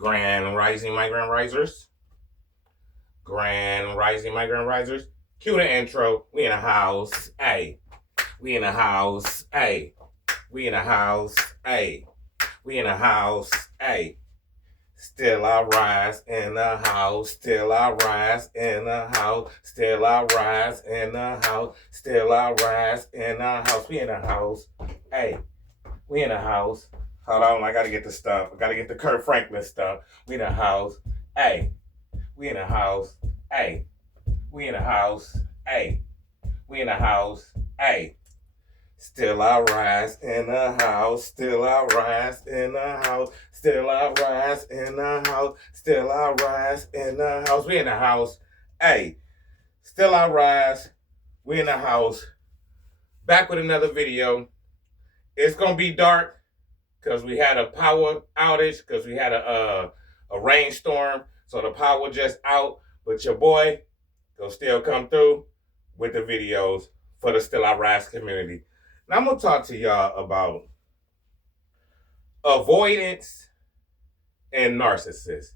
Grand Rising Migrant Risers. Grand Rising Migrant Risers. Cue the intro. We in a house. Hey. We in a house. Hey. We in a house. Hey. We in a house. Hey. Still I rise in the house. Still I rise in the house. Still I rise in the house. Still I rise in the house. We in a house. Hey. We in a house. Hold on, I gotta get the stuff. I gotta get the Kurt Franklin stuff. We in a house. Hey. We in a house. Hey. We in a house. Hey. We in a house. Hey. Still I rise in the house. Still I rise in the house. Still I rise in the house. Still I rise in the house. We in the house. Hey. Still I rise. We in the house. Back with another video. It's gonna be dark because we had a power outage because we had a rainstorm, so the power just out. But your boy gonna still come through with the videos for the Still I Rise community. Now I'm gonna talk to y'all about avoidance and narcissists.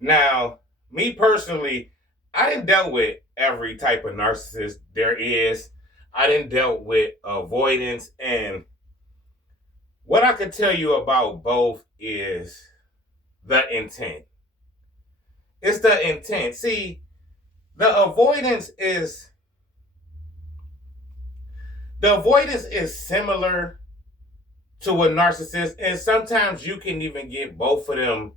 Now, me personally, I didn't dealt with every type of narcissist there is. I didn't dealt with avoidance, and what I can tell you about both is the intent. It's the intent. See, the avoidance is similar to a narcissist, and sometimes you can even get both of them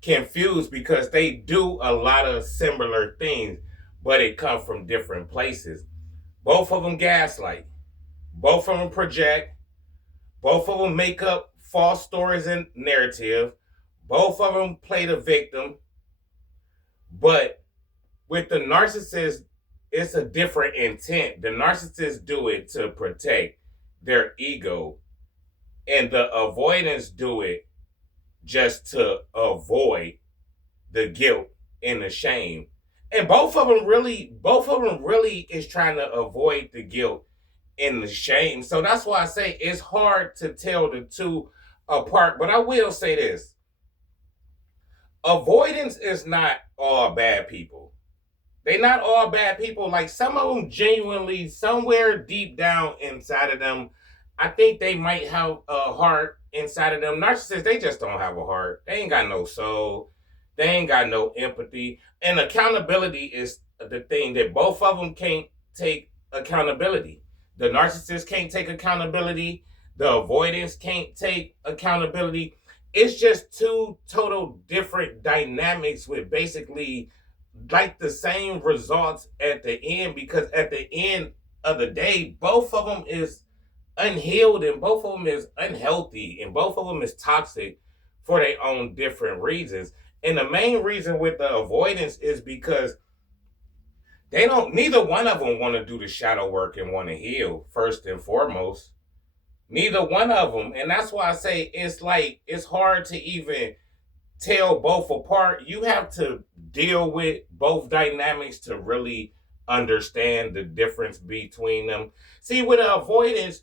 confused because they do a lot of similar things, but it comes from different places. Both of them gaslight. Both of them project. Both of them make up false stories and narrative. Both of them play the victim. But with the narcissist, it's a different intent. The narcissists do it to protect their ego, and the avoidance do it just to avoid the guilt and the shame. And both of them really is trying to avoid the guilt and the shame. So that's why I say it's hard to tell the two apart. But I will say this. Avoidance is not all bad people. They're not all bad people. Like, some of them genuinely, somewhere deep down inside of them, I think they might have a heart inside of them. Narcissists, they just don't have a heart. They ain't got no soul. They ain't got no empathy. And accountability is the thing that both of them can't take accountability. The narcissist can't take accountability. The avoidance can't take accountability. It's just two total different dynamics with basically like the same results at the end, because at the end of the day, both of them is unhealed and both of them is unhealthy and both of them is toxic for their own different reasons. And the main reason with the avoidance is because neither one of them want to do the shadow work and want to heal first and foremost. Neither one of them. And that's why I say it's hard to even tell both apart. You have to deal with both dynamics to really understand the difference between them. See, with avoidance,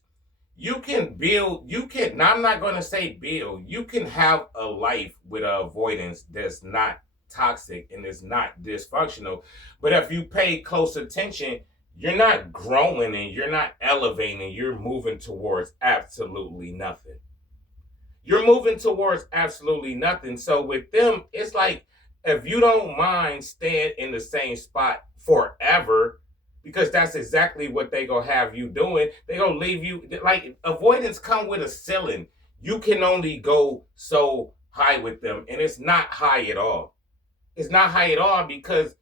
I'm not going to say build, you can have a life with avoidance that's not toxic and is not dysfunctional. But if you pay close attention, you're not growing and you're not elevating, you're moving towards absolutely nothing. You're moving towards absolutely nothing. So with them, it's like, if you don't mind staying in the same spot forever, because that's exactly what they gonna have you doing. They gonna leave you, like, avoidance come with a ceiling. You can only go so high with them, and it's not high at all. It's not high at all because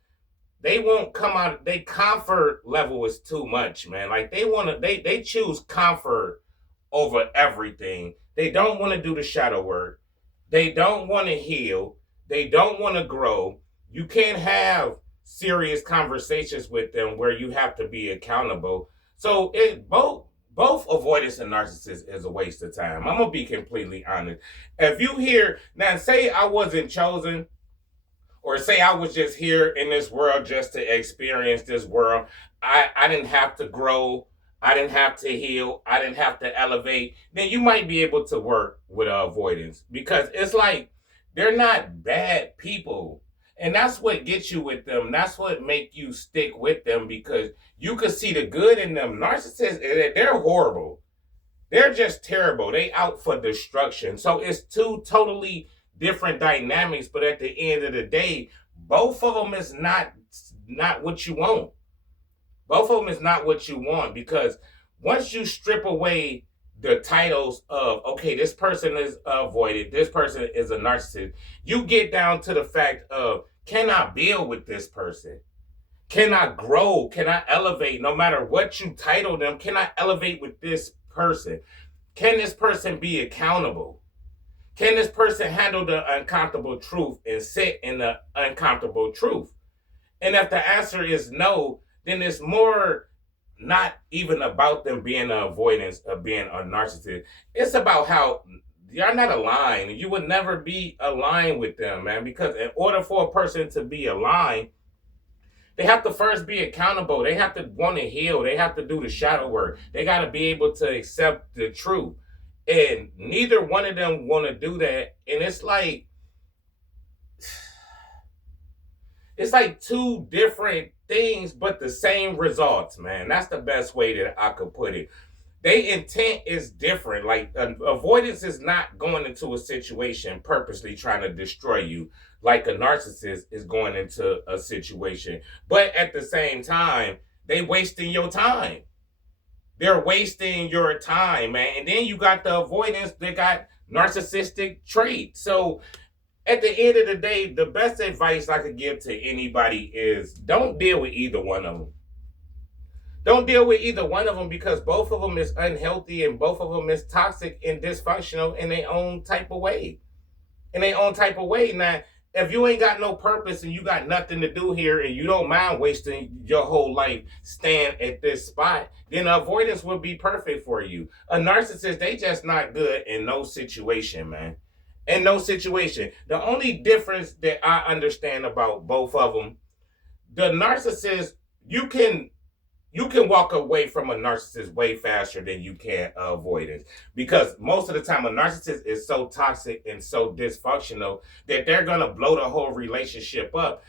they won't come out. Their comfort level is too much, man. Like, they choose comfort over everything. They don't want to do the shadow work. They don't want to heal. They don't want to grow. You can't have serious conversations with them where you have to be accountable. So both avoidance and narcissist is a waste of time. I'm gonna be completely honest. If you hear now, say I wasn't chosen, or say I was just here in this world just to experience this world. I didn't have to grow. I didn't have to heal. I didn't have to elevate. Then you might be able to work with avoidance, because it's like They're not bad people. And that's what gets you with them. That's what make you stick with them because you can see the good in them. Narcissists, they're horrible. They're just terrible. They out for destruction. So it's two totally different dynamics, but at the end of the day, both of them is not what you want. Both of them is not what you want because once you strip away the titles of okay, this person is avoided, this person is a narcissist, you get down to the fact of can I build with this person? Can I grow? Can I elevate? No matter what you title them, can I elevate with this person? Can this person be accountable? Can this person handle the uncomfortable truth and sit in the uncomfortable truth? And if the answer is no, then it's more not even about them being an avoidance of being a narcissist. It's about how you're not aligned. You would never be aligned with them, man, because in order for a person to be aligned, they have to first be accountable. They have to want to heal. They have to do the shadow work. They got to be able to accept the truth. And neither one of them want to do that. And it's like two different things, but the same results, man. That's the best way that I could put it. Their intent is different. Like avoidance is not going into a situation purposely trying to destroy you, like a narcissist is going into a situation. But at the same time, they wasting your time. They're wasting your time, man. And then you got the avoidance. They got narcissistic traits. So at the end of the day, the best advice I could give to anybody is don't deal with either one of them. Don't deal with either one of them because both of them is unhealthy and both of them is toxic and dysfunctional in their own type of way. In their own type of way. Now, if you ain't got no purpose and you got nothing to do here and you don't mind wasting your whole life staying at this spot, then avoidance would be perfect for you. A narcissist, they just not good in no situation, man. In no situation. The only difference that I understand about both of them, the narcissist, you can walk away from a narcissist way faster than you can avoidance because most of the time a narcissist is so toxic and so dysfunctional that they're going to blow the whole relationship up.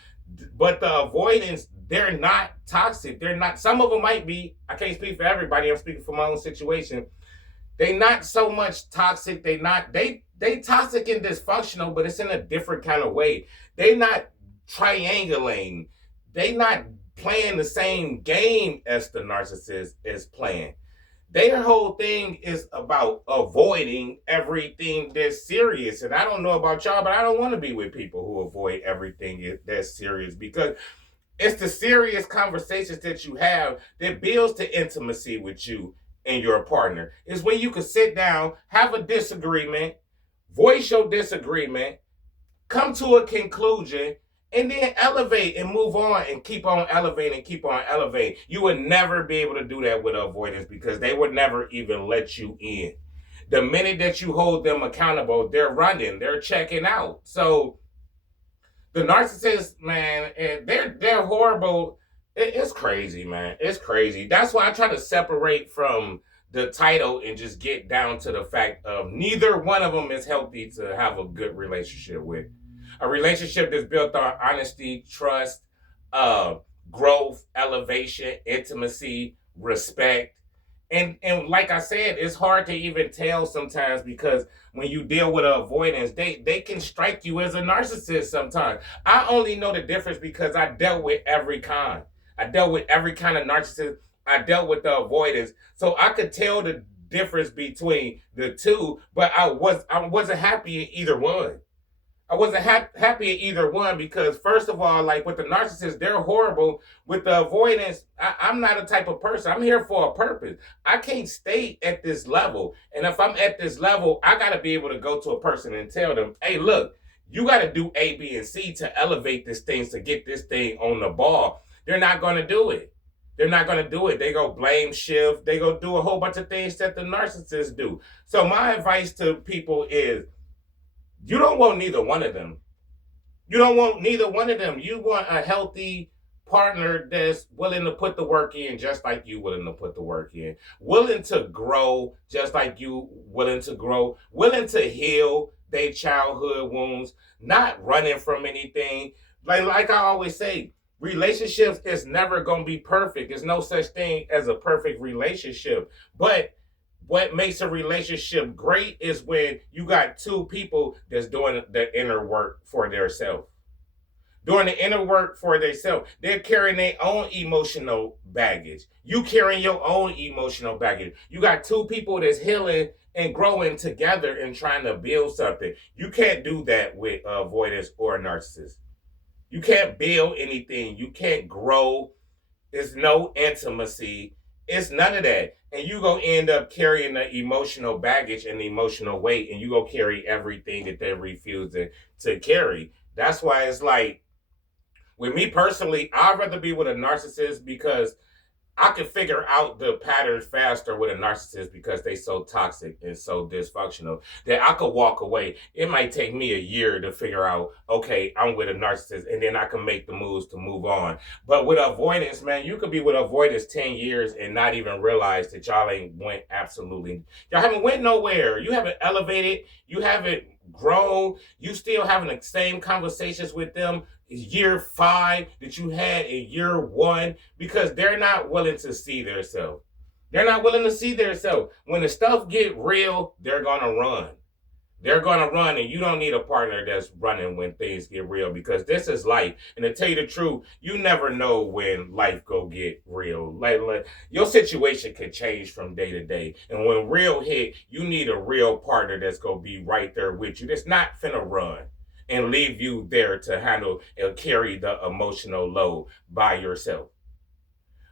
But the avoidance, they're not toxic. They're not. Some of them might be. I can't speak for everybody. I'm speaking for my own situation. They not so much toxic. They toxic and dysfunctional, but it's in a different kind of way. They not triangulating. They not playing the same game as the narcissist is playing. Their whole thing is about avoiding everything that's serious. And I don't know about y'all, but I don't want to be with people who avoid everything that's serious because it's the serious conversations that you have that builds the intimacy with you and your partner. It's when you can sit down, have a disagreement, voice your disagreement, come to a conclusion, and then elevate and move on and keep on elevating, keep on elevating. You would never be able to do that with avoidance because they would never even let you in. The minute that you hold them accountable, they're running, they're checking out. So the narcissists, man, they're horrible. It's crazy, man. It's crazy. That's why I try to separate from the title and just get down to the fact of neither one of them is healthy to have a good relationship with. A relationship that's built on honesty, trust, growth, elevation, intimacy, respect. And like I said, it's hard to even tell sometimes because when you deal with avoidance, they can strike you as a narcissist sometimes. I only know the difference because I dealt with every kind. I dealt with every kind of narcissist. I dealt with the avoidance. So I could tell the difference between the two, but I wasn't happy in either one. I wasn't happy at either one because, first of all, like with the narcissist, they're horrible. With the avoidance, I'm not a type of person. I'm here for a purpose. I can't stay at this level. And if I'm at this level, I got to be able to go to a person and tell them, hey, look, you got to do A, B, and C to elevate this thing, to get this thing on the ball. They're not going to do it. They're not going to do it. They go blame shift. They go do a whole bunch of things that the narcissists do. So my advice to people is, you don't want neither one of them. You don't want neither one of them. You want a healthy partner that's willing to put the work in just like you willing to put the work in. Willing to grow just like you willing to grow. Willing to heal their childhood wounds, not running from anything. Like I always say, relationships is never gonna be perfect. There's no such thing as a perfect relationship. But what makes a relationship great is when you got two people that's doing the inner work for themselves. Doing the inner work for themselves. They're carrying their own emotional baggage. You carrying your own emotional baggage. You got two people that's healing and growing together and trying to build something. You can't do that with avoidance or a narcissist. You can't build anything. You can't grow. There's no intimacy. It's none of that. And you go end up carrying the emotional baggage and the emotional weight, and you go carry everything that they're refusing to carry. That's why it's like, with me personally, I'd rather be with a narcissist because I can figure out the patterns faster with a narcissist because they so toxic and so dysfunctional that I could walk away. It might take me a year to figure out, okay, I'm with a narcissist, and then I can make the moves to move on. But with avoidance, man, you could be with avoidance 10 years and not even realize that y'all ain't went absolutely, y'all haven't went nowhere. You haven't elevated, you haven't grown, you still having the same conversations with them year 5 that you had in year 1 because they're not willing to see themselves. They're not willing to see themselves. When the stuff get real, they're gonna run. They're gonna run, and you don't need a partner that's running when things get real because this is life. And to tell you the truth, you never know when life go get real. Like your situation could change from day to day, and when real hit, you need a real partner that's gonna be right there with you. That's not finna run and leave you there to handle and carry the emotional load by yourself.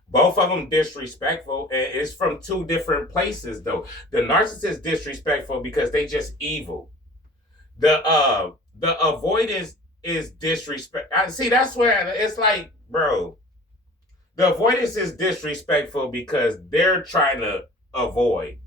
Both of them disrespectful, and it's from two different places though. The narcissist disrespectful because they just evil. The avoidance is disrespect. I see that's where it's like, bro. The avoidance is disrespectful because they're trying to avoid.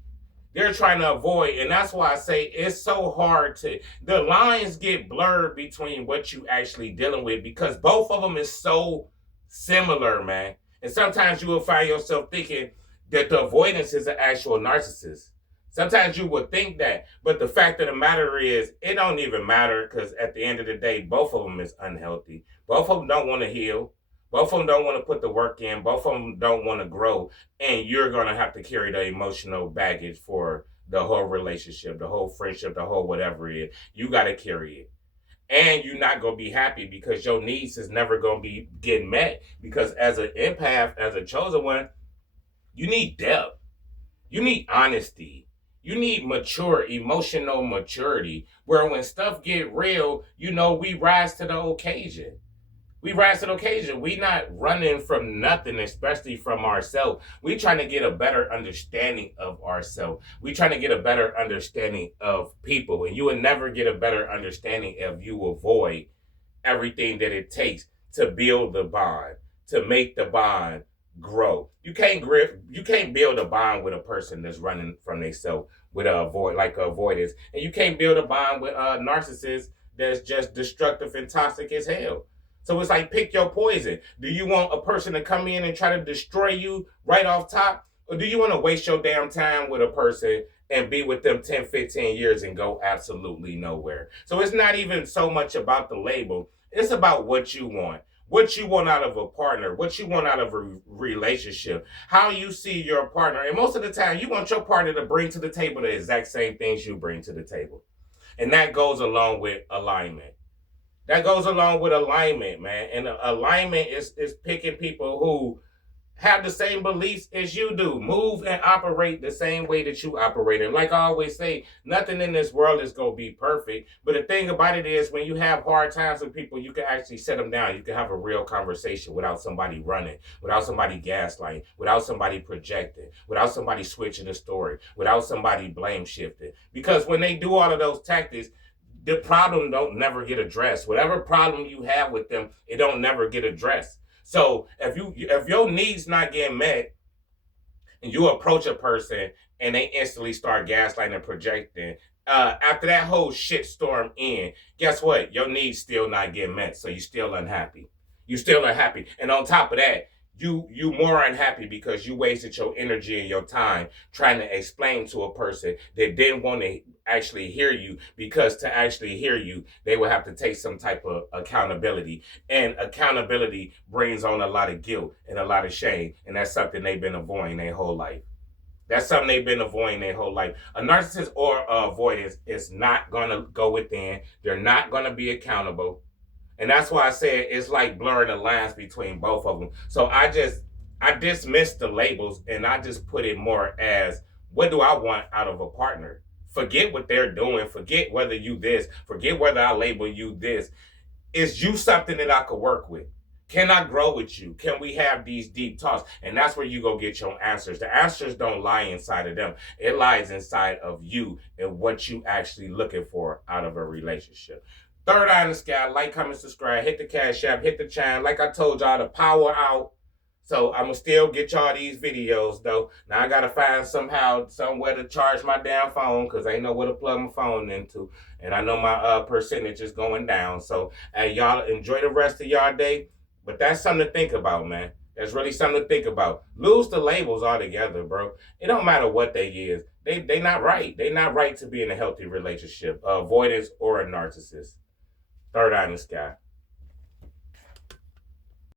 They're trying to avoid, and that's why I say it's so hard to. The lines get blurred between what you actually dealing with because both of them is so similar, man. And sometimes you will find yourself thinking that the avoidance is an actual narcissist. Sometimes you would think that, but the fact of the matter is, it don't even matter because at the end of the day, both of them is unhealthy. Both of them don't want to heal. Both of them don't want to put the work in. Both of them don't want to grow. And you're going to have to carry the emotional baggage for the whole relationship, the whole friendship, the whole whatever it is. You got to carry it. And you're not going to be happy because your needs is never going to be getting met. Because as an empath, as a chosen one, you need depth. You need honesty. You need mature, emotional maturity. Where when stuff get real, we rise to the occasion. We rise to the occasion. We not running from nothing, especially from ourselves. We trying to get a better understanding of ourselves. We trying to get a better understanding of people. And you will never get a better understanding if you avoid everything that it takes to build the bond, to make the bond grow. You can't build a bond with a person that's running from themselves with avoidance. And you can't build a bond with a narcissist that's just destructive and toxic as hell. So it's like, pick your poison. Do you want a person to come in and try to destroy you right off top? Or do you want to waste your damn time with a person and be with them 10, 15 years and go absolutely nowhere? So it's not even so much about the label. It's about what you want. What you want out of a partner. What you want out of a relationship. How you see your partner. And most of the time, you want your partner to bring to the table the exact same things you bring to the table. And that goes along with alignment. That goes along with alignment, man. And alignment is picking people who have the same beliefs as you do, move and operate the same way that you operate. And like I always say, nothing in this world is going to be perfect. But the thing about it is, when you have hard times with people, you can actually set them down. You can have a real conversation without somebody running, without somebody gaslighting, without somebody projecting, without somebody switching the story, without somebody blame shifting. Because when they do all of those tactics, the problem don't never get addressed. Whatever problem you have with them, it don't never get addressed. So if your needs not getting met, and you approach a person and they instantly start gaslighting and projecting, after that whole shit storm in, guess what? Your needs still not getting met, so you still unhappy. You still unhappy, and on top of that, you more unhappy because you wasted your energy and your time trying to explain to a person that didn't want to actually hear you, because to actually hear you they will have to take some type of accountability, and accountability brings on a lot of guilt and a lot of shame, and that's something they've been avoiding their whole life. That's something they've been avoiding their whole life. A narcissist or avoidance is not going to go within. They're not going to be accountable. And that's why I said it's like blurring the lines between both of them. So I dismiss the labels and I just put it more as, what do I want out of a partner? Forget what they're doing. Forget whether you this. Forget whether I label you this. Is you something that I could work with? Can I grow with you? Can we have these deep talks? And that's where you go get your answers. The answers don't lie inside of them. It lies inside of you and what you actually looking for out of a relationship. Third eye in the sky, like, comment, subscribe, hit the cash app, hit the channel. Like I told y'all, the power out. So I'm gonna still get y'all these videos though. Now I gotta find somewhere to charge my damn phone, because I ain't know where to plug my phone into. And I know my percentage is going down. So hey, y'all enjoy the rest of y'all day. But that's something to think about, man. That's really something to think about. Lose the labels altogether, bro. It don't matter what they is. They not right. They not right to be in a healthy relationship. Avoidance or a narcissist. Third eye in the sky.